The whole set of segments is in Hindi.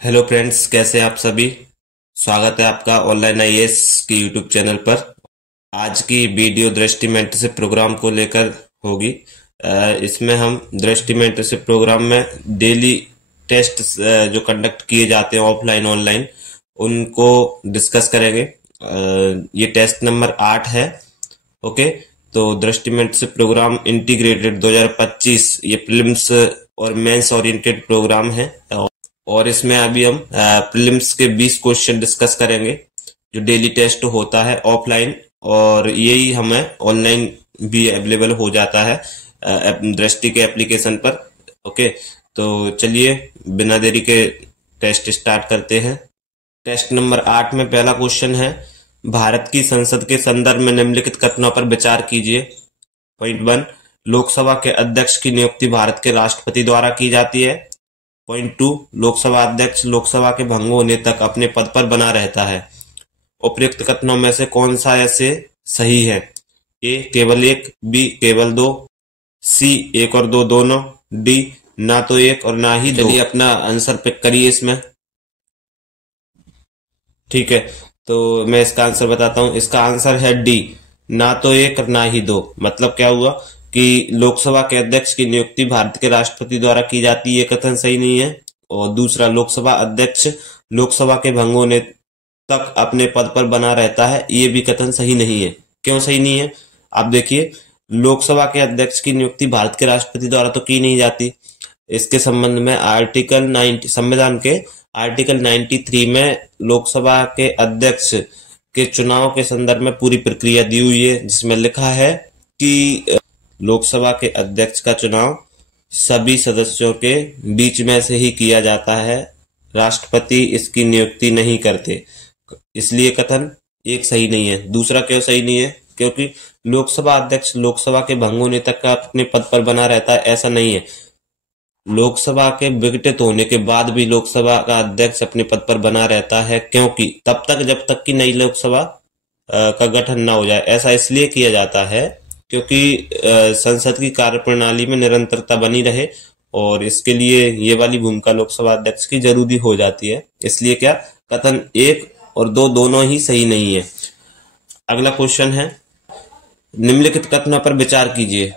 हेलो फ्रेंड्स, कैसे हैं आप सभी। स्वागत है आपका ऑनलाइन आईएएस की यूट्यूब चैनल पर। आज की वीडियो दृष्टि मेंटरशिप प्रोग्राम को लेकर होगी। इसमें हम दृष्टि मेंटरशिप प्रोग्राम में डेली टेस्ट जो कंडक्ट किए जाते हैं ऑफलाइन ऑनलाइन, उनको डिस्कस करेंगे। ये टेस्ट नंबर 8 है। ओके, तो दृष्टि मेंटरशिप प्रोग्राम इंटीग्रेटेड 2025 ये प्रीलिम्स और मेंस ओरिएंटेड प्रोग्राम है। और इसमें अभी हम प्रीलिम्स के 20 क्वेश्चन डिस्कस करेंगे जो डेली टेस्ट होता है ऑफलाइन, और यही हमें ऑनलाइन भी अवेलेबल हो जाता है दृष्टि के एप्लीकेशन पर। ओके, तो चलिए बिना देरी के टेस्ट स्टार्ट करते हैं। टेस्ट नंबर 8 में पहला क्वेश्चन है, भारत की संसद के संदर्भ में निम्नलिखित कथनों पर विचार कीजिए। पॉइंट 1, लोकसभा के अध्यक्ष की नियुक्ति भारत के राष्ट्रपति द्वारा की जाती है। पॉइंट 2, लोकसभा अध्यक्ष लोकसभा के भंग होने तक अपने पद पर बना रहता है। उपयुक्त कथनों में से कौन सा ऐसे सही है? ए केवल एक, बी केवल दो, सी एक और दो दोनों, डी ना तो एक और ना ही दो। चलिए अपना आंसर पिक करिए इसमें। ठीक है, तो मैं इसका आंसर बताता हूं। इसका आंसर है डी, ना तो एक और ना ही दो। मतलब क्या हुआ कि लोकसभा के अध्यक्ष की नियुक्ति भारत के राष्ट्रपति द्वारा की जाती है, ये कथन सही नहीं है। और दूसरा, लोकसभा अध्यक्ष लोकसभा के भंग होने तक अपने पद पर बना रहता है, ये भी कथन सही नहीं है। क्यों सही नहीं है? आप देखिए, लोकसभा के अध्यक्ष की नियुक्ति भारत के राष्ट्रपति द्वारा तो की नहीं जाती। इसके संबंध में संविधान के आर्टिकल 93 में लोकसभा के अध्यक्ष के चुनाव के संदर्भ में पूरी प्रक्रिया दी हुई है, जिसमें लिखा है कि लोकसभा के अध्यक्ष का चुनाव सभी सदस्यों के बीच में से ही किया जाता है, राष्ट्रपति इसकी नियुक्ति नहीं करते। इसलिए कथन एक सही नहीं है। दूसरा क्यों सही नहीं है? क्योंकि लोकसभा अध्यक्ष लोकसभा के भंग होने तक का अपने पद पर बना रहता है, ऐसा नहीं है। लोकसभा के विघटित होने के बाद भी लोकसभा का अध्यक्ष अपने पद पर बना रहता है, क्योंकि तब तक जब तक कि नई लोकसभा का गठन ना हो जाए। ऐसा इसलिए किया जाता है क्योंकि संसद की कार्यप्रणाली में निरंतरता बनी रहे, और इसके लिए ये वाली भूमिका लोकसभा अध्यक्ष की जरूरी हो जाती है। इसलिए क्या, कथन एक और दो दोनों ही सही नहीं है। अगला क्वेश्चन है, निम्नलिखित कथनों पर विचार कीजिए।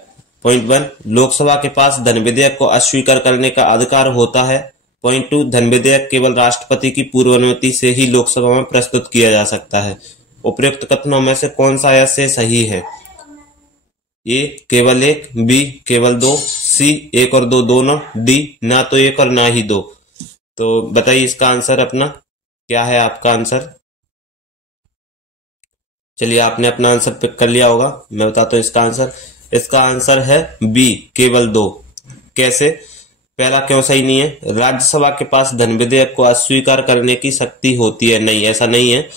पॉइंट 1, लोकसभा के पास धन विधेयक को अस्वीकार करने का अधिकार होता है। पॉइंट 2, धन विधेयक केवल राष्ट्रपति की पूर्व अनुमति से ही लोकसभा में प्रस्तुत किया जा सकता है। उपयुक्त कथनों में से कौन सा ऐसे सही है? ए केवल एक, बी केवल दो, सी एक और दो दोनों, डी ना तो एक और ना ही दो। तो बताइए इसका आंसर अपना क्या है। आपका आंसर, चलिए आपने अपना आंसर पिक कर लिया होगा। मैं बताता हूँ इसका आंसर। इसका आंसर है बी केवल दो। कैसे? पहला क्यों सही नहीं है? राज्यसभा के पास धन विधेयक को अस्वीकार करने की शक्ति होती है? नहीं, ऐसा नहीं है।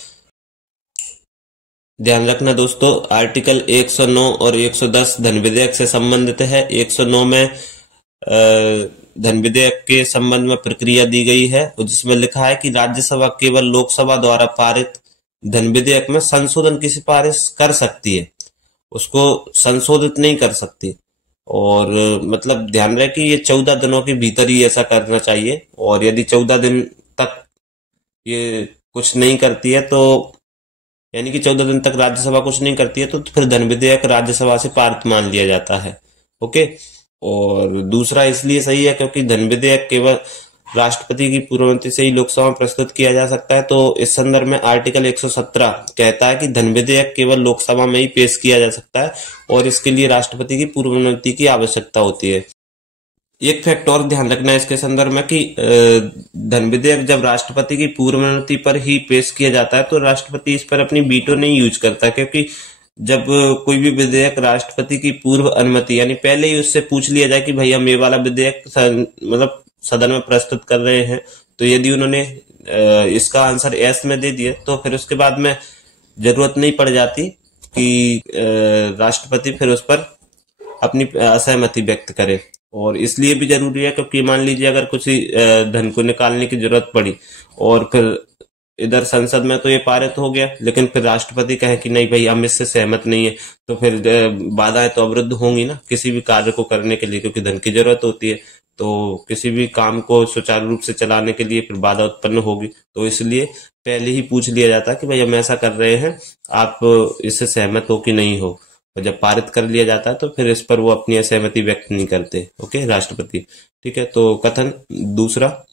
ध्यान रखना दोस्तों, आर्टिकल 109 और 110 धन विधेयक से संबंधित है। 109 में धन विधेयक के संबंध में प्रक्रिया दी गई है, और जिसमें लिखा है कि राज्यसभा केवल लोकसभा द्वारा पारित धन विधेयक में संशोधन की सिफारिश कर सकती है, उसको संशोधित नहीं कर सकती। और मतलब ध्यान रहे कि ये 14 दिनों के भीतर ही ऐसा करना चाहिए, और यदि 14 दिन तक ये कुछ नहीं करती है, तो यानी कि 14 दिन तक राज्यसभा कुछ नहीं करती है, तो फिर धन विधेयक राज्यसभा से पारित मान लिया जाता है। ओके, और दूसरा इसलिए सही है क्योंकि धन विधेयक केवल राष्ट्रपति की पूर्व अनुमति से ही लोकसभा में प्रस्तुत किया जा सकता है। तो इस संदर्भ में आर्टिकल 117 कहता है कि धन विधेयक केवल लोकसभा में ही पेश किया जा सकता है, और इसके लिए राष्ट्रपति की पूर्व अनुमति की आवश्यकता होती है। एक फैक्ट और ध्यान रखना है इसके संदर्भ में कि धन विधेयक जब राष्ट्रपति की पूर्व अनुमति पर ही पेश किया जाता है, तो राष्ट्रपति इस पर अपनी वीटो नहीं यूज करता। क्योंकि जब कोई भी विधेयक राष्ट्रपति की पूर्व अनुमति, यानी पहले ही उससे पूछ लिया जाए कि भाई हम ये वाला विधेयक मतलब सदन में प्रस्तुत कर रहे हैं, तो यदि उन्होंने इसका आंसर एस में दे दिया, तो फिर उसके बाद में जरूरत नहीं पड़ जाती कि राष्ट्रपति फिर उस पर अपनी असहमति व्यक्त करे। और इसलिए भी जरूरी है क्योंकि मान लीजिए अगर कुछ धन को निकालने की जरूरत पड़ी, और फिर इधर संसद में तो ये पारित हो गया, लेकिन फिर राष्ट्रपति कहे कि नहीं भाई हम इससे सहमत नहीं है, तो फिर बाधाएं तो अवरुद्ध होंगी ना किसी भी कार्य को करने के लिए, क्योंकि धन की जरूरत होती है। तो किसी भी काम को सुचारू रूप से चलाने के लिए फिर बाधा उत्पन्न होगी। तो इसलिए पहले ही पूछ लिया जाता है कि भाई हम ऐसा कर रहे हैं, आप इससे सहमत हो कि नहीं हो। और जब पारित कर लिया जाता है तो फिर इस पर वो अपनी असहमति व्यक्त नहीं करते, ओके, राष्ट्रपति। ठीक है, तो कथन दूसरा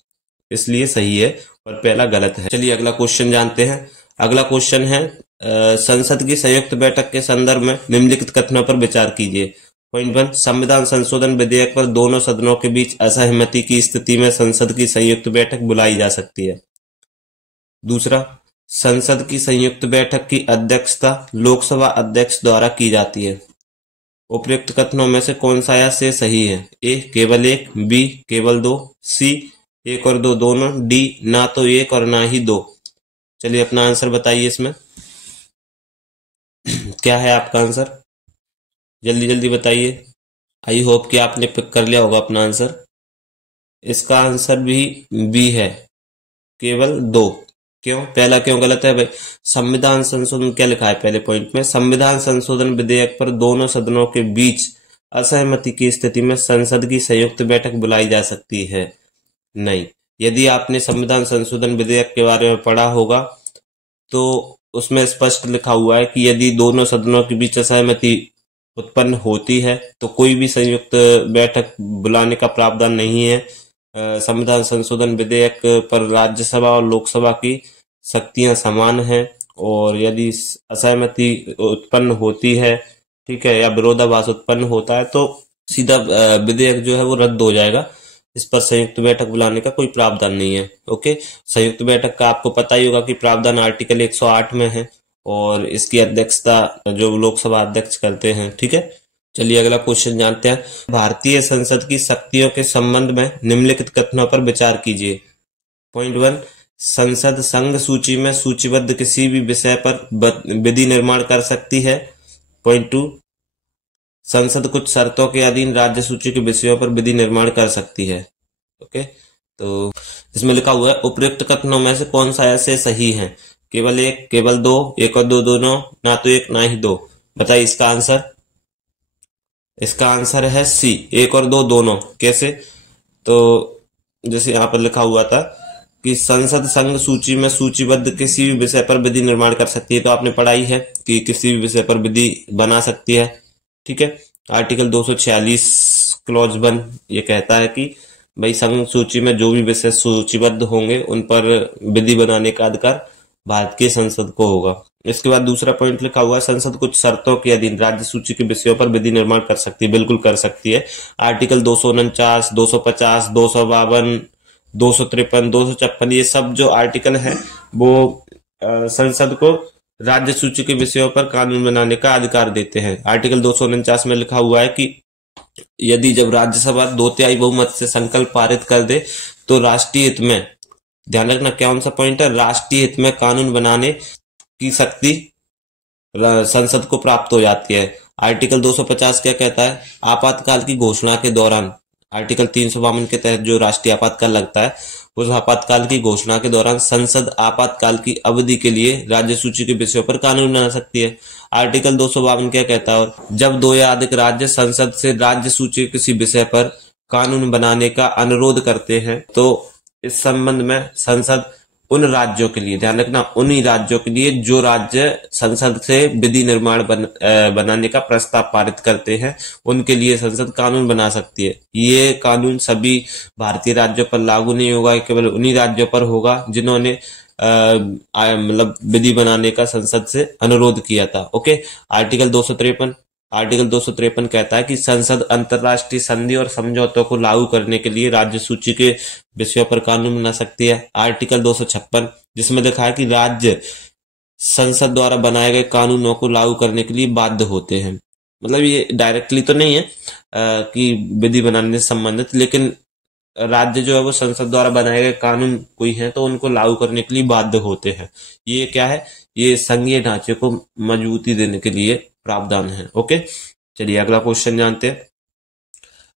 इसलिए सही है और पहला गलत है। चलिए अगला क्वेश्चन जानते हैं। अगला क्वेश्चन है संसद की संयुक्त बैठक के संदर्भ में निम्नलिखित कथनों पर विचार कीजिए। पॉइंट 1, संविधान संशोधन विधेयक पर दोनों सदनों के बीच असहमति की स्थिति में संसद की संयुक्त बैठक बुलाई जा सकती है। दूसरा, संसद की संयुक्त बैठक की अध्यक्षता लोकसभा अध्यक्ष द्वारा की जाती है। उपयुक्त कथनों में से कौन सा या से सही है? ए केवल एक, बी केवल दो, सी एक और दो दोनों, डी ना तो एक और ना ही दो। चलिए अपना आंसर बताइए इसमें क्या है आपका आंसर, जल्दी जल्दी बताइए। आई होप कि आपने पिक कर लिया होगा अपना आंसर। इसका आंसर भी बी है, केवल दो। क्यों, पहला क्यों गलत है भाई? संविधान संशोधन क्या लिखा है पहले पॉइंट में? संविधान संशोधन विधेयक पर दोनों सदनों के बीच असहमति की स्थिति में संसद की संयुक्त बैठक बुलाई जा सकती है। नहीं, यदि आपने संविधान संशोधन विधेयक के बारे में पढ़ा होगा तो उसमें स्पष्ट लिखा हुआ है कि यदि दोनों सदनों के बीच असहमति उत्पन्न होती है तो कोई भी संयुक्त बैठक बुलाने का प्रावधान नहीं है। संविधान संशोधन विधेयक पर राज्यसभा और लोकसभा की शक्तियां समान हैं, और यदि असहमति उत्पन्न होती है, ठीक है, या विरोधाभास उत्पन्न होता है तो सीधा विधेयक जो है वो रद्द हो जाएगा। इस पर संयुक्त बैठक बुलाने का कोई प्रावधान नहीं है। ओके, संयुक्त बैठक का आपको पता ही होगा कि प्रावधान आर्टिकल 108 में है और इसकी अध्यक्षता जो लोकसभा अध्यक्ष करते हैं। ठीक है, चलिए अगला क्वेश्चन जानते हैं। भारतीय संसद की शक्तियों के संबंध में निम्नलिखित कथनों पर विचार कीजिए। पॉइंट 1, संसद संघ सूची में सूचीबद्ध किसी भी विषय पर विधि निर्माण कर सकती है। पॉइंट 2, संसद कुछ शर्तों के अधीन राज्य सूची के विषयों पर विधि निर्माण कर सकती है। ओके, तो इसमें लिखा हुआ है उपयुक्त कथनों में से कौन सा ऐसे सही है? केवल एक, केवल दो, एक और दो दोनों, ना तो एक ना ही दो। बताइए इसका आंसर। इसका आंसर है सी, एक और दो दोनों। कैसे? तो जैसे यहाँ पर लिखा हुआ था कि संसद संघ सूची में सूचीबद्ध किसी भी विषय पर विधि निर्माण कर सकती है, तो आपने पढ़ाई है कि किसी भी विषय पर विधि बना सकती है। ठीक है, आर्टिकल 246 क्लॉज 1 ये कहता है कि भाई संघ सूची में जो भी विषय सूचीबद्ध होंगे उन पर विधि बनाने का अधिकार भारत की संसद को होगा। इसके बाद दूसरा पॉइंट लिखा हुआ है संसद कुछ शर्तों के अधीन राज्य सूची के विषयों पर विधि निर्माण कर सकती है। बिल्कुल कर सकती है। आर्टिकल 249, 250, 252, 253, 256 ये सब जो आर्टिकल है वो संसद को राज्य सूची के विषयों पर कानून बनाने का अधिकार देते हैं। आर्टिकल 249 में लिखा हुआ है कि यदि जब राज्यसभा 2/3 बहुमत से संकल्प पारित कर दे तो राष्ट्रीय हित में, ध्यान रखना कौन सा पॉइंट है, राष्ट्रीय हित में कानून बनाने की शक्ति संसद को प्राप्त हो जाती है। आर्टिकल 250 क्या कहता है? आपातकाल की घोषणा के दौरान, आर्टिकल 352 के तहत जो राष्ट्रीय आपातकाल लगता है, उस आपातकाल की घोषणा के दौरान संसद आपातकाल की अवधि के लिए राज्य सूची के विषयों पर कानून बना सकती है। आर्टिकल 252 क्या कहता है? जब दो या अधिक राज्य संसद से राज्य सूची किसी विषय पर कानून बनाने का अनुरोध करते हैं तो इस संबंध में संसद उन राज्यों के लिए, ध्यान रखना उन्हीं राज्यों के लिए जो राज्य संसद से विधि निर्माण बनाने का प्रस्ताव पारित करते हैं, उनके लिए संसद कानून बना सकती है। ये कानून सभी भारतीय राज्यों पर लागू नहीं होगा, केवल उन्हीं राज्यों पर होगा जिन्होंने मतलब विधि बनाने का संसद से अनुरोध किया था। ओके, आर्टिकल 253 कहता है कि संसद अंतर्राष्ट्रीय संधि और समझौतों को लागू करने के लिए राज्य सूची के विषयों पर कानून बना सकती है। आर्टिकल 256 जिसमें लिखा है कि राज्य संसद द्वारा बनाए गए कानूनों को लागू करने के लिए बाध्य होते हैं। मतलब ये डायरेक्टली तो नहीं है कि विधि बनाने से संबंधित, लेकिन राज्य जो है वो संसद द्वारा बनाए गए कानून कोई है तो उनको लागू करने के लिए बाध्य होते हैं। ये क्या है? ये संघीय ढांचे को मजबूती देने के लिए प्रावधान है। ओके, चलिए अगला क्वेश्चन जानते हैं।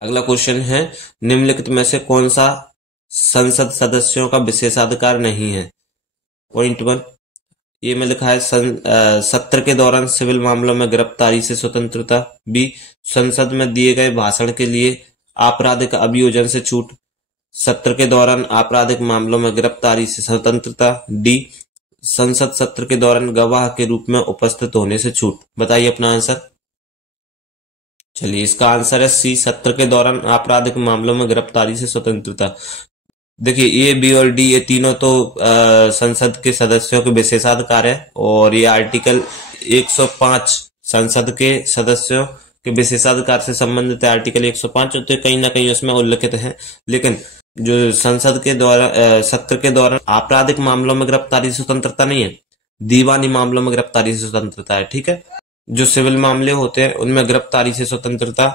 अगला क्वेश्चन है निम्नलिखित में से कौन सा संसद सदस्यों का विशेषाधिकार नहीं है? पॉइंट 1 ये में लिखा है सत्र के दौरान सिविल मामलों में गिरफ्तारी से स्वतंत्रता। बी, संसद में दिए गए भाषण के लिए आपराधिक अभियोजन से छूट, सत्र के दौरान आपराधिक मामलों में गिरफ्तारी से स्वतंत्रता, डी संसद सत्र के दौरान गवाह के रूप में उपस्थित होने से छूट। बताइए अपना आंसर। चलिए, इसका आंसर है सी, सत्र के दौरान आपराधिक मामलों में गिरफ्तारी से स्वतंत्रता। देखिए, ए, बी और डी ये तीनों तो संसद के सदस्यों के विशेषाधिकार है, और ये आर्टिकल 105 संसद के सदस्यों के विशेषाधिकार से संबंधित है। आर्टिकल 105 तो कहीं ना कहीं उसमें उल्लिखित है, लेकिन जो संसद के द्वारा सत्र के दौरान आपराधिक मामलों में गिरफ्तारी से स्वतंत्रता नहीं है, दीवानी मामलों में गिरफ्तारी से स्वतंत्रता है। ठीक है, जो सिविल मामले होते हैं उनमें गिरफ्तारी से स्वतंत्रता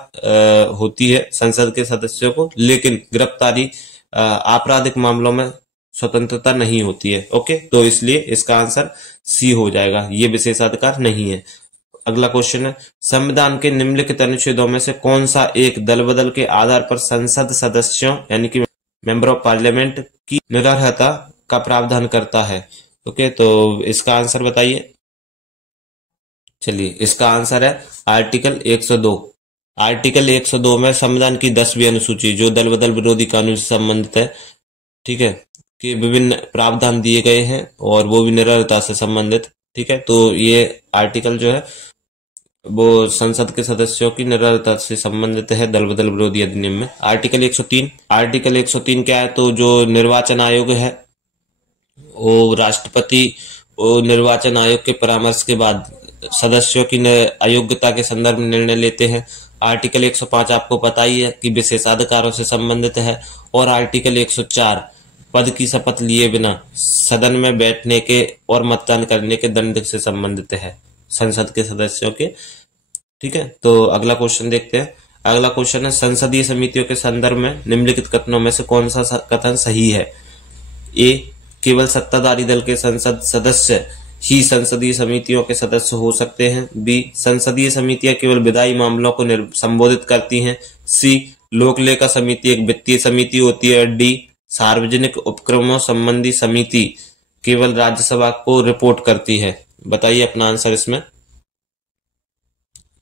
होती है संसद के सदस्यों को, लेकिन गिरफ्तारी आपराधिक मामलों में स्वतंत्रता नहीं होती है। ओके, तो इसलिए इसका आंसर सी हो जाएगा, ये विशेषाधिकार नहीं है। अगला क्वेश्चन है, संविधान के निम्नलिखित अनुच्छेदों में से कौन सा एक दल बदल के आधार पर संसद सदस्यों यानी कि मेंबर ऑफ पार्लियामेंट की निरर्हता का प्रावधान करता है? ओके, तो इसका आंसर बताइए। चलिए, इसका आंसर है आर्टिकल 102। आर्टिकल 102 में संविधान की 10वीं अनुसूची जो दल बदल विरोधी कानून से संबंधित है, ठीक है, कि विभिन्न प्रावधान दिए गए हैं और वो भी निरर्हता से संबंधित। ठीक है, तो ये आर्टिकल जो है वो संसद के सदस्यों की निरर्हता से संबंधित है दल बदल विरोधी अधिनियम में। आर्टिकल 103, आर्टिकल 103 क्या है? तो जो निर्वाचन आयोग है वो राष्ट्रपति निर्वाचन आयोग के परामर्श के बाद सदस्यों की अयोग्यता के संदर्भ में निर्णय लेते हैं। आर्टिकल 105 आपको पता ही है कि विशेषाधिकारों से संबंधित है, और आर्टिकल 104 पद की शपथ लिए बिना सदन में बैठने के और मतदान करने के दंड से संबंधित है संसद के सदस्यों के। ठीक है, तो अगला क्वेश्चन देखते हैं। अगला क्वेश्चन है, संसदीय समितियों के संदर्भ में निम्नलिखित कथनों में से कौन सा कथन सही है? ए, केवल सत्ताधारी दल के संसद सदस्य ही संसदीय समितियों के सदस्य हो सकते हैं। बी, संसदीय समितियां केवल विधायी मामलों को संबोधित करती हैं। सी, लोक लेखा समिति एक वित्तीय समिति होती है। डी, सार्वजनिक उपक्रमों संबंधी समिति केवल राज्यसभा को रिपोर्ट करती है। बताइए अपना आंसर इसमें।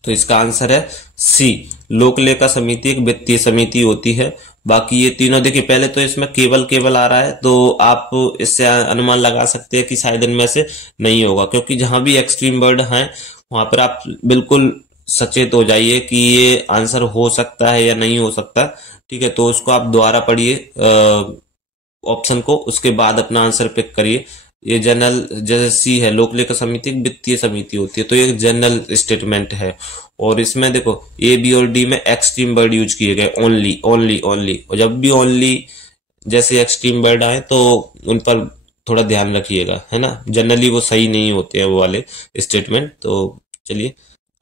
तो इसका आंसर है सी, लोक लेखा समिति एक वित्तीय समिति होती है। बाकी ये तीनों, देखिए पहले तो इसमें केवल आ रहा है, तो आप इससे अनुमान लगा सकते हैं कि शायद इनमें से नहीं होगा, क्योंकि जहां भी एक्सट्रीम वर्ड हैं वहां पर आप बिल्कुल सचेत हो जाइए कि ये आंसर हो सकता है या नहीं हो सकता। ठीक है, तो उसको आप दोबारा पढ़िए ऑप्शन को, उसके बाद अपना आंसर पिक करिए। ये जनरल, जैसे सी है, लोक लेखा समिति वित्तीय समिति होती है, तो ये जनरल स्टेटमेंट है। और इसमें देखो ए, बी और डी में एक्सट्रीम वर्ड यूज किए गए, ओनली ओनली ओनली, और जब भी ओनली जैसे एक्सट्रीम वर्ड आए तो उन पर थोड़ा ध्यान रखिएगा, है ना। जनरली वो सही नहीं होते हैं वो वाले स्टेटमेंट। तो चलिए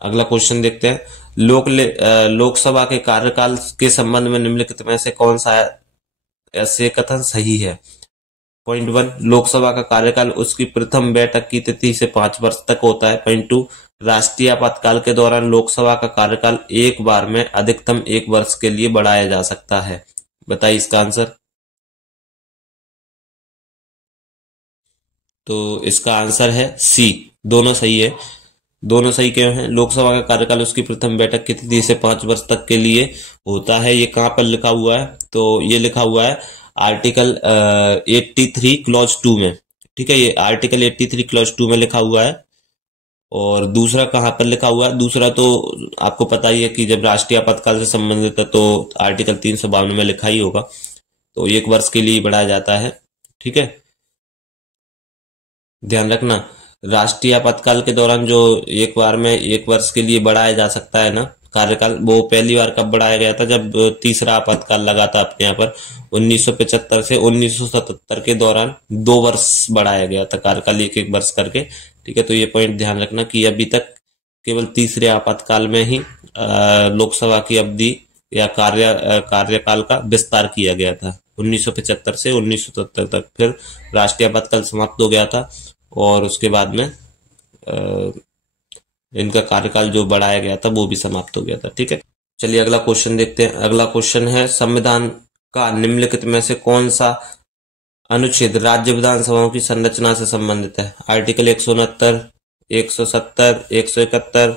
अगला क्वेश्चन देखते हैं। लोकसभा के कार्यकाल के संबंध में निम्नलिखित में से कौन सा ऐसे कथन सही है? पॉइंट 1, लोकसभा का कार्यकाल उसकी प्रथम बैठक की तिथि से 5 वर्ष तक होता है। पॉइंट 2, राष्ट्रीय आपातकाल के दौरान लोकसभा का कार्यकाल एक बार में अधिकतम 1 वर्ष के लिए बढ़ाया जा सकता है। बताइए इसका आंसर। तो इसका आंसर है सी, दोनों सही है। दोनों सही क्यों है? लोकसभा का कार्यकाल उसकी प्रथम बैठक की तिथि से 5 वर्ष तक के लिए होता है। ये कहां पर लिखा हुआ है? तो ये लिखा हुआ है आर्टिकल 83 क्लॉज 2 में। ठीक है, ये आर्टिकल 83 क्लॉज 2 में लिखा हुआ है। और दूसरा कहां पर लिखा हुआ है? दूसरा तो आपको पता ही है कि जब राष्ट्रीय आपातकाल से संबंधित है तो आर्टिकल 352 में लिखा ही होगा, तो 1 वर्ष के लिए बढ़ाया जाता है। ठीक है, ध्यान रखना, राष्ट्रीय आपातकाल के दौरान जो एक बार में 1 वर्ष के लिए बढ़ाया जा सकता है ना कार्यकाल, वो पहली बार कब बढ़ाया गया था? जब तीसरा आपातकाल लगा था अपने यहाँ पर 1975 से 1977 के दौरान 2 वर्ष बढ़ाया गया था कार्यकाल, 1-1 वर्ष करके। ठीक है, तो ये पॉइंट ध्यान रखना कि अभी तक केवल तीसरे आपातकाल में ही लोकसभा की अवधि या कार्यकाल का विस्तार किया गया था 1975 से 1977 तक। फिर राष्ट्रीय आपातकाल समाप्त हो गया था और उसके बाद में इनका कार्यकाल जो बढ़ाया गया था वो भी समाप्त हो गया था। ठीक है, चलिए अगला क्वेश्चन देखते हैं। अगला क्वेश्चन है, संविधान का निम्नलिखित में से कौन सा अनुच्छेद राज्य विधानसभाओं की संरचना से संबंधित है? आर्टिकल 169, 170, 171,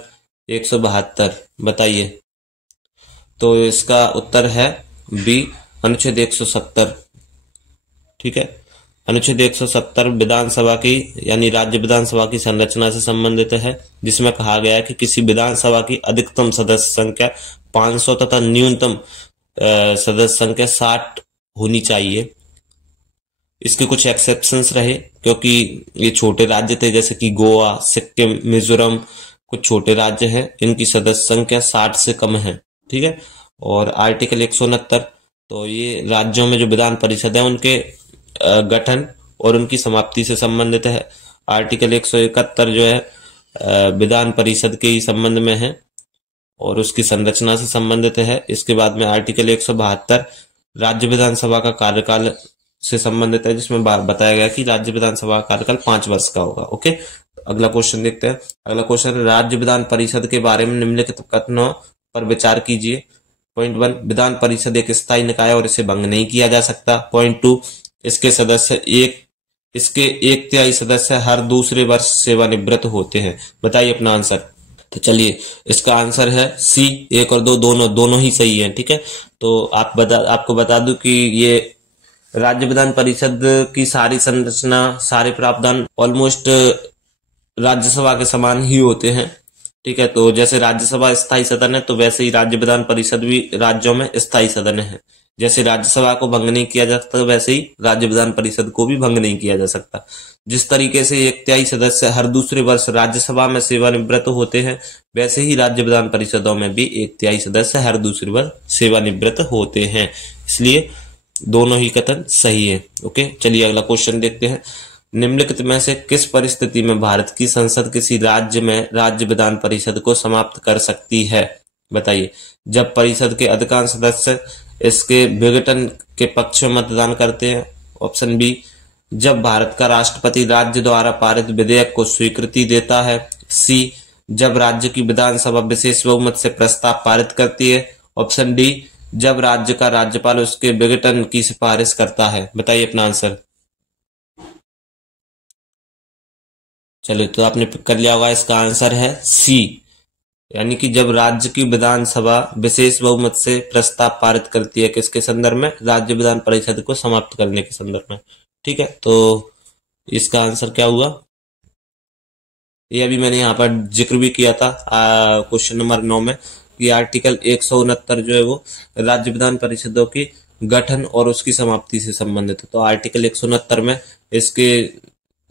172। बताइए। तो इसका उत्तर है बी, अनुच्छेद 170। ठीक है, अनुच्छेद 170 विधानसभा की यानी राज्य विधानसभा की संरचना से संबंधित है, जिसमें कहा गया है कि किसी विधानसभा की अधिकतम सदस्य संख्या 500 तथा न्यूनतम सदस्य संख्या 60 होनी चाहिए। इसके कुछ एक्सेप्शंस रहे, क्योंकि ये छोटे राज्य थे, जैसे कि गोवा, सिक्किम, मिजोरम, कुछ छोटे राज्य हैं, इनकी सदस्य संख्या 60 से कम है। ठीक है, और आर्टिकल 169, तो ये राज्यों में जो विधान परिषद है उनके गठन और उनकी समाप्ति से संबंधित है। आर्टिकल 171 जो है विधान परिषद के ही संबंध में है और उसकी संरचना से संबंधित है। इसके बाद में आर्टिकल 172 राज्य विधानसभा का कार्यकाल से संबंधित है, जिसमें बताया गया कि राज्य विधानसभा का कार्यकाल 5 वर्ष का होगा। ओके, अगला क्वेश्चन देखते हैं। अगला क्वेश्चन, राज्य विधान परिषद के बारे में निम्नलिखित कथनों पर विचार कीजिए। पॉइंट 1, विधान परिषद एक स्थायी निकाय और इसे भंग नहीं किया जा सकता। पॉइंट 2, इसके 1/3 सदस्य हर दूसरे वर्ष सेवानिवृत्त होते हैं। बताइए अपना आंसर। तो चलिए, इसका आंसर है सी, 1 और 2 दोनों ही सही है। ठीक है, तो आपको बता दूं कि ये राज्य विधान परिषद की सारी संरचना, सारे प्रावधान ऑलमोस्ट राज्यसभा के समान ही होते हैं। ठीक है, तो जैसे राज्यसभा स्थायी सदन है, तो वैसे ही राज्य विधान परिषद भी राज्यों में स्थायी सदन है। जैसे राज्यसभा को भंग नहीं किया जा सकता, वैसे ही राज्य विधान परिषद को भी भंग नहीं किया जा सकता। जिस तरीके से 1/3 सदस्य हर दूसरे वर्ष राज्यसभा में सेवानिवृत्त होते हैं, वैसे ही राज्य विधान परिषदों में भी 1/3 सदस्य हर दूसरे वर्ष सेवानिवृत्त होते हैं। इसलिए दोनों ही कथन सही है। ओके, चलिए अगला क्वेश्चन देखते हैं। निम्नलिखित में से किस परिस्थिति में भारत की संसद किसी राज्य में राज्य विधान परिषद को समाप्त कर सकती है? बताइए। जब परिषद के अधिकांश सदस्य इसके विघटन के पक्ष में मतदान करते हैं। ऑप्शन बी, जब भारत का राष्ट्रपति राज्य द्वारा पारित विधेयक को स्वीकृति देता है। सी, जब राज्य की विधानसभा विशेष बहुमत से प्रस्ताव पारित करती है। ऑप्शन डी, जब राज्य का राज्यपाल उसके विघटन की सिफारिश करता है। बताइए अपना आंसर। चलिए, तो आपने पिक कर लिया होगा, इसका आंसर है सी, यानी कि जब राज्य की विधानसभा विशेष बहुमत से प्रस्ताव पारित करती है। किसके संदर्भ में? राज्य विधान परिषद को समाप्त करने के संदर्भ में। ठीक है, तो इसका आंसर क्या हुआ? ये अभी मैंने यहाँ पर जिक्र भी किया था क्वेश्चन नंबर 9 में कि आर्टिकल 169 जो है वो राज्य विधान परिषदों की गठन और उसकी समाप्ति से संबंधित है। तो आर्टिकल 169 में इसके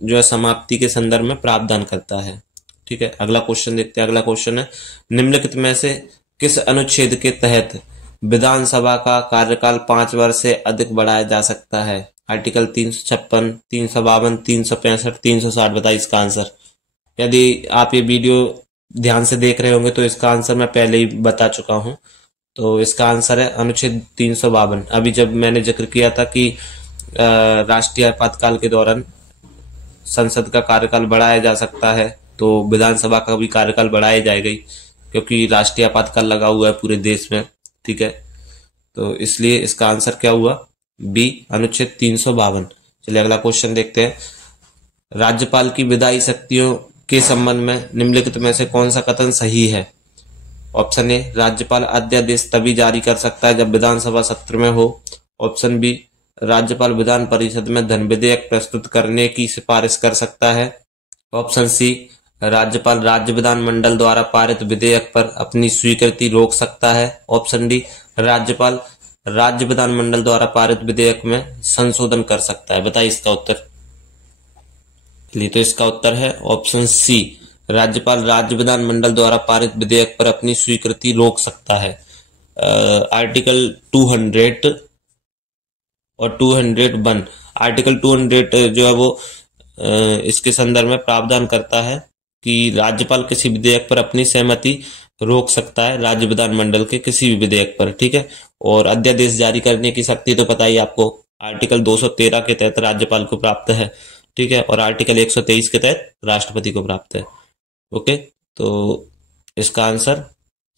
जो है समाप्ति के संदर्भ में प्रावधान करता है। ठीक है, अगला क्वेश्चन देखते हैं। अगला क्वेश्चन है, निम्नलिखित में से किस अनुच्छेद के तहत विधानसभा का कार्यकाल 5 वर्ष से अधिक बढ़ाया जा सकता है? आर्टिकल 356, 352, 365, 360। बताइए इसका आंसर। यदि आप ये वीडियो ध्यान से देख रहे होंगे तो इसका आंसर मैं पहले ही बता चुका हूं। तो इसका आंसर है अनुच्छेद 352। अभी जब मैंने जिक्र किया था कि राष्ट्रीय आपातकाल के दौरान संसद का कार्यकाल बढ़ाया जा सकता है, तो विधानसभा का भी कार्यकाल बढ़ाया जाएगा, क्योंकि राष्ट्रीय आपातकाल लगा हुआ है पूरे देश में। ठीक है, तो इसलिए इसका आंसर क्या हुआ? बी, अनुच्छेद 352। चलिए अगला क्वेश्चन देखते हैं। राज्यपाल की विधायी शक्तियों के संबंध में निम्नलिखित में से कौन सा कथन सही है? ऑप्शन ए, राज्यपाल अध्यादेश तभी जारी कर सकता है जब विधानसभा सत्र में हो। ऑप्शन बी, राज्यपाल विधान परिषद में धन विधेयक प्रस्तुत करने की सिफारिश कर सकता है। ऑप्शन सी, राज्यपाल राज्य विधान मंडल द्वारा पारित विधेयक पर अपनी स्वीकृति रोक सकता है। ऑप्शन डी, राज्यपाल राज्य विधान मंडल द्वारा पारित विधेयक में संशोधन कर सकता है। बताइए इसका उत्तर। चलिए, तो इसका उत्तर है ऑप्शन सी, राज्यपाल राज्य विधान मंडल द्वारा पारित विधेयक पर अपनी स्वीकृति रोक सकता है। आर्टिकल 200 और 201, आर्टिकल 200 जो है वो इसके संदर्भ में प्रावधान करता है कि राज्यपाल किसी विधेयक पर अपनी सहमति रोक सकता है राज्य विधान मंडल के किसी भी विधेयक पर। ठीक है, और अध्यादेश जारी करने की शक्ति तो पता ही आपको आर्टिकल 213 के तहत राज्यपाल को प्राप्त है। ठीक है, और आर्टिकल 123 के तहत राष्ट्रपति को प्राप्त है। ओके, तो इसका आंसर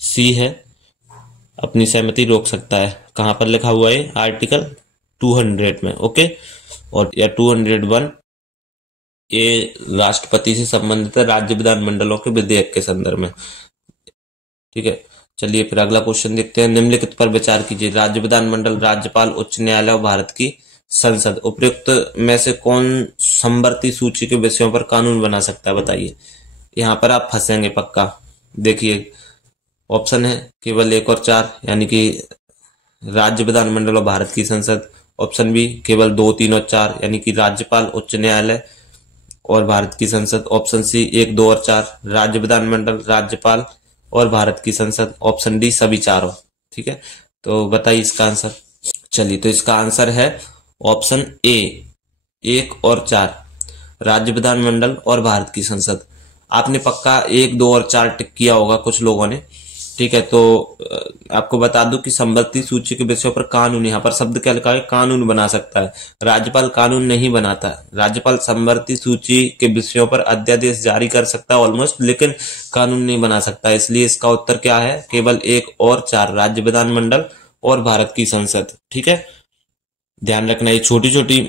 सी है, अपनी सहमति रोक सकता है। कहां पर लिखा हुआ है? आर्टिकल 200 में। ओके, और या 201 ये राष्ट्रपति से संबंधित है राज्य विधान मंडलों के विधेयक के संदर्भ में। ठीक है, चलिए फिर अगला क्वेश्चन देखते हैं। निम्नलिखित पर विचार कीजिए। राज्य विधानमंडल, राज्यपाल, उच्च न्यायालय और भारत की संसद, उपयुक्त में से कौन समवर्ती सूची के विषयों पर कानून बना सकता है, बताइए। यहाँ पर आप फंसेंगे पक्का। देखिए ऑप्शन है केवल 1 और 4, यानी कि राज्य विधानमंडल और भारत की संसद। ऑप्शन बी केवल 2, 3 और 4, यानी कि राज्यपाल, उच्च न्यायालय और भारत की संसद। ऑप्शन सी 1, 2 और 4, राज्य विधानमंडल, राज्यपाल और भारत की संसद। ऑप्शन डी सभी चारों। ठीक है, तो बताइए इसका आंसर। चलिए, तो इसका आंसर है ऑप्शन ए, 1 और 4, राज्य विधानमंडल और भारत की संसद। आपने पक्का 1, 2 और 4 टिक किया होगा कुछ लोगों ने। ठीक है, तो आपको बता दूं कि समवर्ती सूची के विषयों पर कानून, यहाँ पर शब्द क्या लिखा है, कानून बना सकता है। राज्यपाल कानून नहीं बनाता। राज्यपाल समवर्ती सूची के विषयों पर अध्यादेश जारी कर सकता है ऑलमोस्ट, लेकिन कानून नहीं बना सकता। इसलिए इसका उत्तर क्या है, केवल 1 और 4, राज्य विधानमंडल और भारत की संसद। ठीक है, ध्यान रखना, ये छोटी छोटी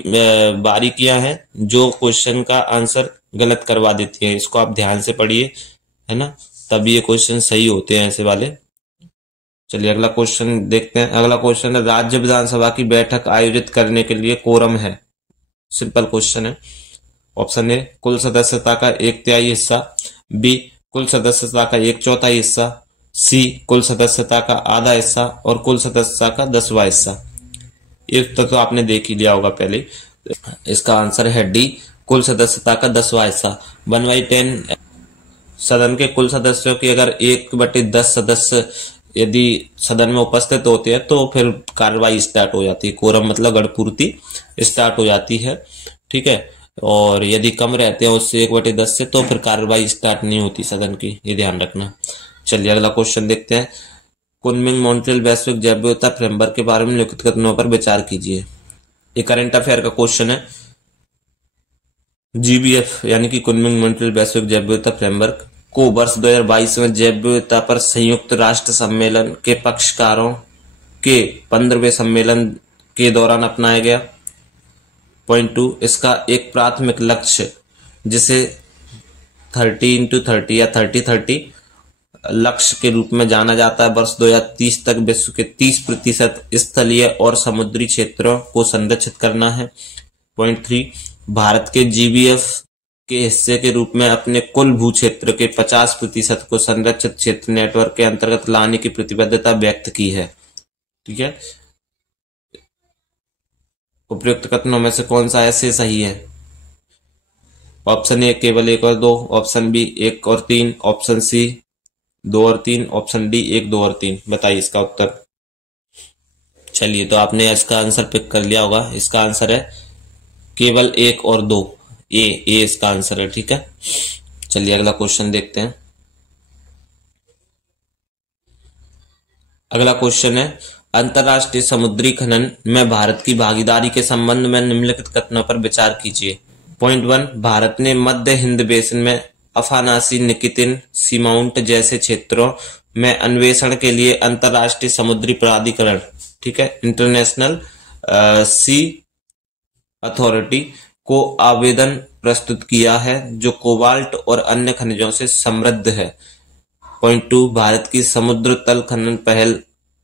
बारीकियां हैं जो क्वेश्चन का आंसर गलत करवा देती हैं। इसको आप ध्यान से पढ़िए, है ना, तभी ये क्वेश्चन सही होते हैं ऐसे वाले। चलिए अगला क्वेश्चन देखते हैं। अगला क्वेश्चन है, राज्य विधानसभा की बैठक आयोजित करने के लिए कोरम है। सिंपल क्वेश्चन है। ऑप्शन ए कुल सदस्यता का 1/3 हिस्सा, बी कुल सदस्यता का 1/4 हिस्सा, सी कुल सदस्यता का आधा हिस्सा और कुल सदस्यता का 10वां हिस्सा। ये उत्तर तो आपने देख ही लिया होगा पहले। इसका आंसर है डी, कुल सदस्यता का 10वां हिस्सा। 1/10 सदन के कुल सदस्यों की अगर 1/10 सदस्य यदि सदन में उपस्थित होते हैं तो फिर कार्रवाई स्टार्ट हो जाती है। कोरम मतलब गढ़पूर्ति स्टार्ट हो जाती है। ठीक है, और यदि कम रहते हैं उससे 1/10 से तो फिर कार्रवाई स्टार्ट नहीं होती सदन की, ये ध्यान रखना। चलिए अगला क्वेश्चन देखते हैं। कुनमिंग मॉन्ट्रियल वैश्विक जैव विविधता फ्रेमवर्क के बारे में निम्नलिखित कथनों पर विचार कीजिए। ये करंट अफेयर का क्वेश्चन है। जीबीएफ यानी कि कुनमिंग मॉन्ट्रियल वैश्विक जैव विविधता फ्रेमवर्क को वर्ष 2022 में जैव विविधता पर संयुक्त राष्ट्र सम्मेलन के पक्षकारों के 15वें सम्मेलन के दौरान अपनाया गया। पॉइंट 2, इसका एक प्राथमिक लक्ष्य जिसे 30x30 या 30-30 लक्ष्य के रूप में जाना जाता है, वर्ष 2030 तक विश्व के 30% स्थलीय और समुद्री क्षेत्रों को संरक्षित करना है। पॉइंट 3, भारत के जीबीएफ के हिस्से के रूप में अपने कुल भू क्षेत्र के 50% को संरक्षित क्षेत्र नेटवर्क के अंतर्गत लाने की प्रतिबद्धता व्यक्त की है। ठीक है, उपयुक्त कथनों में से कौन सा ऐसे सही है? ऑप्शन ए केवल 1 और 2, ऑप्शन बी 1 और 3, ऑप्शन सी 2 और 3, ऑप्शन डी 1, 2 और 3। बताइए इसका उत्तर। चलिए, तो आपने इसका आंसर पिक कर लिया होगा। इसका आंसर है केवल 1 और 2, ए इसका आंसर है। ठीक है, चलिए अगला क्वेश्चन देखते हैं। अगला क्वेश्चन है, अंतर्राष्ट्रीय समुद्री खनन में भारत की भागीदारी के संबंध में निम्नलिखित कथनों पर विचार कीजिए। पॉइंट 1, भारत ने मध्य हिंद बेसिन में अफानासी, निकितिन, सीमाउंट जैसे क्षेत्रों में अन्वेषण के लिए अंतर्राष्ट्रीय समुद्री प्राधिकरण, ठीक है, इंटरनेशनल सी अथॉरिटी को आवेदन प्रस्तुत किया है जो कोबाल्ट और अन्य खनिजों से समृद्ध है। पॉइंट 2, भारत की समुद्र तल खनन पहल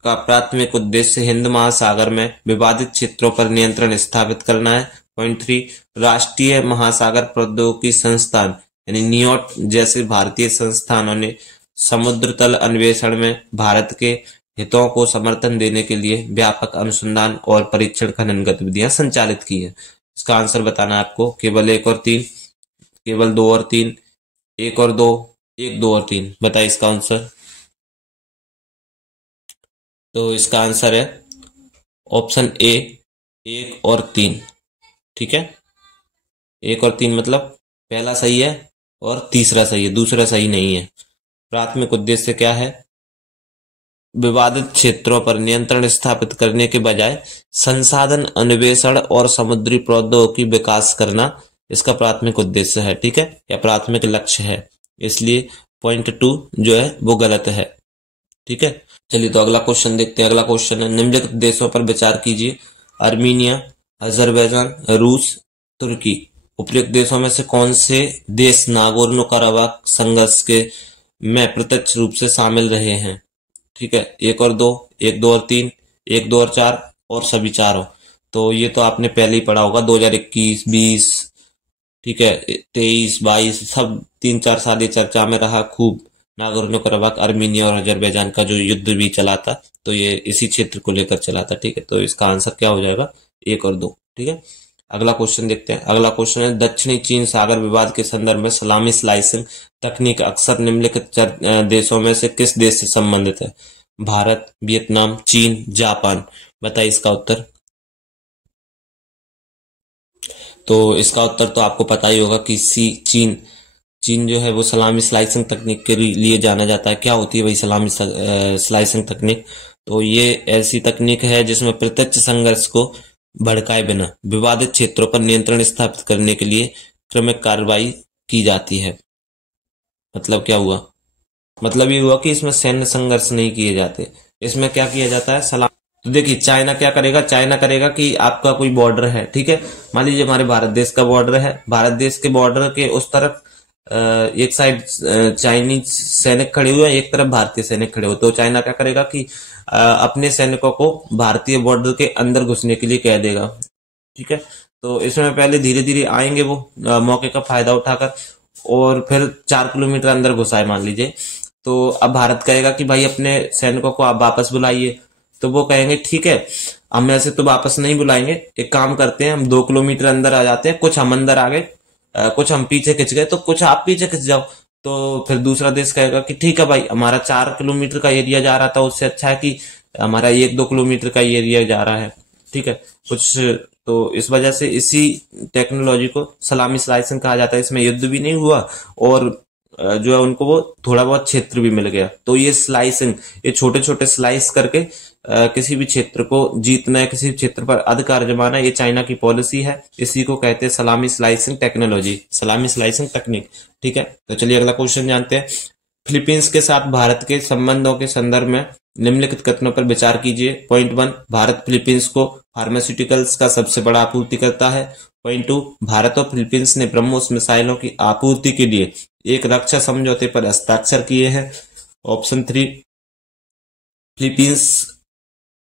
का प्राथमिक उद्देश्य हिंद महासागर में विवादित क्षेत्रों पर नियंत्रण स्थापित करना है। पॉइंट 3, राष्ट्रीय महासागर प्रौद्योगिकी संस्थान यानी नियोट जैसे भारतीय संस्थानों ने समुद्र तल अन्वेषण में भारत के हितों को समर्थन देने के लिए व्यापक अनुसंधान और परीक्षण खनन गतिविधियां संचालित की है। इसका आंसर बताना है आपको। केवल 1 और 3, केवल 2 और 3, 1 और 2, 1, 2 और 3। बताइए इसका आंसर। तो इसका आंसर है ऑप्शन ए, 1 और 3। ठीक है, 1 और 3 मतलब पहला सही है और तीसरा सही है, दूसरा सही नहीं है। प्राथमिक उद्देश्य क्या है? विवादित क्षेत्रों पर नियंत्रण स्थापित करने के बजाय संसाधन अन्वेषण और समुद्री प्रौद्योगिकी विकास करना इसका प्राथमिक उद्देश्य है। ठीक है, या प्राथमिक लक्ष्य है। इसलिए पॉइंट 2 जो है वो गलत है। ठीक है, चलिए तो अगला क्वेश्चन देखते हैं। अगला क्वेश्चन है, निम्नलिखित देशों पर विचार कीजिए। आर्मीनिया, अजरबैजान, रूस, तुर्की। उपयुक्त देशों में से कौन से देश नागोर्नो कराबाख संघर्ष के में प्रत्यक्ष रूप से शामिल रहे हैं? ठीक है, 1 और 2, 1, 2 और 3, 1, 2 और 4 और सभी चारों। तो ये तो आपने पहले ही पढ़ा होगा, 2021, 20, ठीक है, 23, 22 सब 3-4 साल ये चर्चा में रहा खूब। नागोर्नो कराबाख, आर्मीनिया और अजरबैजान का जो युद्ध भी चला था, तो ये इसी क्षेत्र को लेकर चला था। ठीक है, तो इसका आंसर क्या हो जाएगा, 1 और 2। ठीक है, अगला क्वेश्चन देखते हैं। अगला क्वेश्चन है, दक्षिणी चीन सागर विवाद के संदर्भ में सलामी स्लाइसिंग तकनीक अक्सर निम्नलिखित देशों में से किस देश से संबंधित है? भारत, वियतनाम, चीन, जापान। बताइए इसका उत्तर। तो इसका उत्तर तो आपको पता ही होगा कि सी, चीन। चीन जो है वो सलामी स्लाइसिंग तकनीक के लिए जाना जाता है। क्या होती है वही सलामी स्लाइसिंग तकनीक? तो ये ऐसी तकनीक है जिसमें प्रत्यक्ष संघर्ष को भड़काए बिना विवादित क्षेत्रों पर नियंत्रण स्थापित करने के लिए क्रमिक कार्रवाई की जाती है। मतलब क्या हुआ? मतलब ये हुआ कि इसमें सैन्य संघर्ष नहीं किए जाते। इसमें क्या किया जाता है, सलाम। तो देखिए चाइना क्या करेगा, चाइना करेगा कि आपका कोई बॉर्डर है, ठीक है, मान लीजिए हमारे भारत देश का बॉर्डर है, भारत देश के बॉर्डर के उस तरफ एक साइड चाइनीज सैनिक खड़े हुए हैं, एक तरफ भारतीय सैनिक खड़े हुए। तो चाइना क्या करेगा कि अपने सैनिकों को भारतीय बॉर्डर के अंदर घुसने के लिए कह देगा। ठीक है, तो इसमें पहले धीरे धीरे आएंगे वो मौके का फायदा उठाकर, और फिर 4 किलोमीटर अंदर घुसाए मान लीजिए। तो अब भारत कहेगा कि भाई अपने सैनिकों को आप वापस बुलाइए। तो वो कहेंगे ठीक है, हम ऐसे तो वापस नहीं बुलाएंगे, एक काम करते हैं, हम 2 किलोमीटर अंदर आ जाते हैं, कुछ हम अंदर आ गए, कुछ हम पीछे खिंच गए, तो कुछ आप पीछे खिंच जाओ। तो फिर दूसरा देश कहेगा कि ठीक है भाई, हमारा 4 किलोमीटर का एरिया जा रहा था, उससे अच्छा है कि हमारा 1-2 किलोमीटर का एरिया जा रहा है। ठीक है, कुछ। तो इस वजह से इसी टेक्नोलॉजी को सलामी स्लाइसिंग कहा जाता है। इसमें युद्ध भी नहीं हुआ और जो है उनको वो थोड़ा बहुत क्षेत्र भी मिल गया। तो ये स्लाइसिंग, ये छोटे छोटे स्लाइस करके किसी भी क्षेत्र को जीतना है, किसी भी क्षेत्र पर अधिकार जमाना, ये चाइना की पॉलिसी है। इसी को कहते हैं सलामी स्लाइसिंग टेक्नोलॉजी, सलामी स्लाइसिंग तकनीक। ठीक है, तो चलिए अगला क्वेश्चन जानते हैं। फिलीपींस के साथ भारत के संबंधों के संदर्भ में निम्नलिखित कथनों पर विचार कीजिए। पॉइंट 1, भारत फिलीपींस को फार्मास्यूटिकल्स का सबसे बड़ा आपूर्ति करता है। पॉइंट 2, भारत और फिलीपींस ने ब्रह्मोस मिसाइलों की आपूर्ति के लिए एक रक्षा समझौते पर हस्ताक्षर किए हैं। ऑप्शन 3, फिलीपींस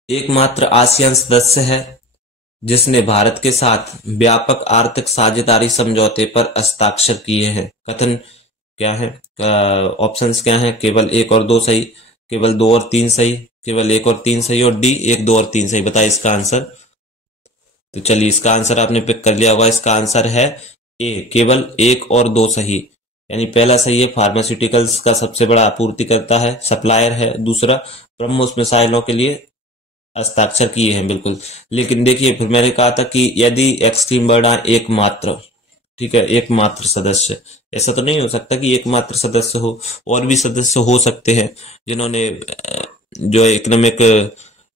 एकमात्र आसियान सदस्य है जिसने भारत के साथ व्यापक आर्थिक साझेदारी समझौते पर हस्ताक्षर किए हैं। कथन क्या है, ऑप्शंस क्या हैं? केवल 1 और 2 सही, केवल 2 और 3 सही, केवल 1 और 3 सही, और डी 1, 2 और 3 सही। बताइए इसका आंसर। तो चलिए इसका आंसर आपने पिक कर लिया होगा। इसका आंसर है ए, केवल 1 और 2 सही। यानी पहला सही है, फार्मास्यूटिकल्स का सबसे बड़ा आपूर्तिकर्ता है, सप्लायर है। दूसरा, ब्रह्मोस मिसाइलों के लिए हस्ताक्षर किए हैं, बिल्कुल। लेकिन देखिए फिर मैंने कहा था कि यदि एक्सट्रीम वर्ड आए एकमात्र, ठीक है, एकमात्र सदस्य, ऐसा तो नहीं हो सकता कि एकमात्र सदस्य हो, और भी सदस्य हो सकते हैं जिन्होंने जो इकोनॉमिक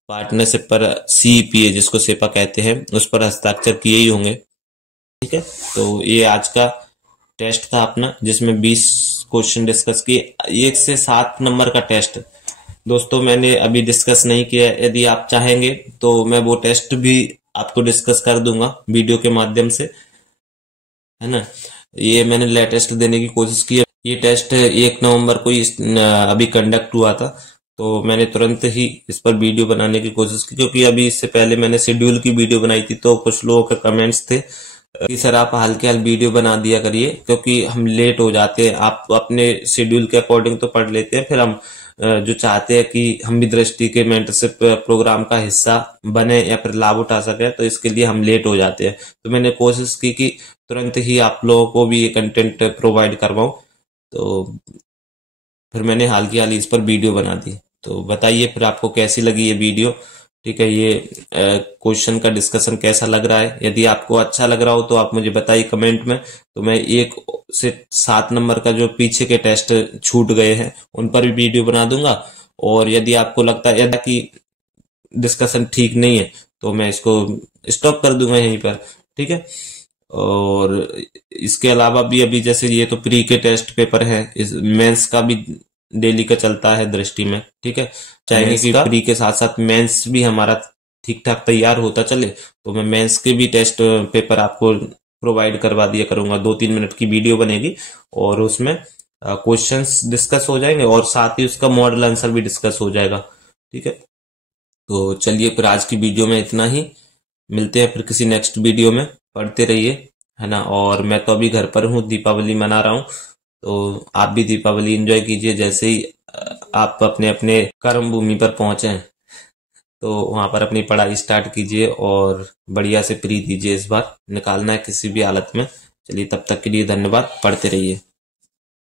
पार्टनरशिप पर, सीईपीए जिसको सेपा कहते हैं, उस पर हस्ताक्षर किए ही होंगे। ठीक है, तो ये आज का टेस्ट था अपना, जिसमें 20 क्वेश्चन डिस्कस किए। 1 से 7 नंबर का टेस्ट दोस्तों मैंने अभी डिस्कस नहीं किया। यदि आप चाहेंगे तो मैं वो टेस्ट भी आपको डिस्कस कर दूंगा वीडियो के माध्यम से, है ना। ये मैंने लेटेस्ट देने की कोशिश की है। ये टेस्ट 1 नवंबर को अभी कंडक्ट हुआ था, तो मैंने तुरंत ही इस पर वीडियो बनाने की कोशिश की, क्योंकि अभी इससे पहले मैंने शेड्यूल की वीडियो बनाई थी। तो कुछ लोगों के कमेंट्स थे कि सर आप हाल के हाल वीडियो बना दिया करिए, क्योंकि हम लेट हो जाते हैं। आप अपने शेड्यूल के अकॉर्डिंग तो पढ़ लेते हैं, फिर हम जो चाहते हैं कि हम भी दृष्टि के मेंटरशिप प्रोग्राम का हिस्सा बने या फिर लाभ उठा सके, तो इसके लिए हम लेट हो जाते हैं। तो मैंने कोशिश की कि तुरंत ही आप लोगों को भी ये कंटेंट प्रोवाइड करवाऊं, तो फिर मैंने हाल की हाल इस पर वीडियो बना दी। तो बताइए फिर आपको कैसी लगी ये वीडियो। ठीक है, ये क्वेश्चन का डिस्कशन कैसा लग रहा है? यदि आपको अच्छा लग रहा हो तो आप मुझे बताइए कमेंट में, तो मैं 1 से 7 नंबर का जो पीछे के टेस्ट छूट गए हैं उन पर भी वीडियो बना दूंगा। और यदि आपको लगता है कि डिस्कशन ठीक नहीं है तो मैं इसको स्टॉप कर दूंगा यहीं पर। ठीक है, और इसके अलावा भी अभी जैसे ये तो प्री के टेस्ट पेपर है, इस मेंस का भी डेली का चलता है दृष्टि में। ठीक है, चाहेंगे कि प्री के साथ साथ मेंस भी हमारा ठीक ठाक तैयार होता चले, तो मैं मेंस के भी टेस्ट पेपर आपको प्रोवाइड करवा दिया करूंगा। 2-3 मिनट की वीडियो बनेगी और उसमें क्वेश्चंस डिस्कस हो जाएंगे और साथ ही उसका मॉडल आंसर भी डिस्कस हो जाएगा। ठीक है, तो चलिए फिर आज की वीडियो में इतना ही, मिलते हैं फिर किसी नेक्स्ट वीडियो में। पढ़ते रहिए, है ना। और मैं तो अभी घर पर हूँ, दीपावली मना रहा हूँ, तो आप भी दीपावली एंजॉय कीजिए। जैसे ही आप अपने अपने कर्म भूमि पर पहुंचे तो वहां पर अपनी पढ़ाई स्टार्ट कीजिए और बढ़िया से प्री दीजिए। इस बार निकालना है किसी भी हालत में। चलिए, तब तक के लिए धन्यवाद, पढ़ते रहिए।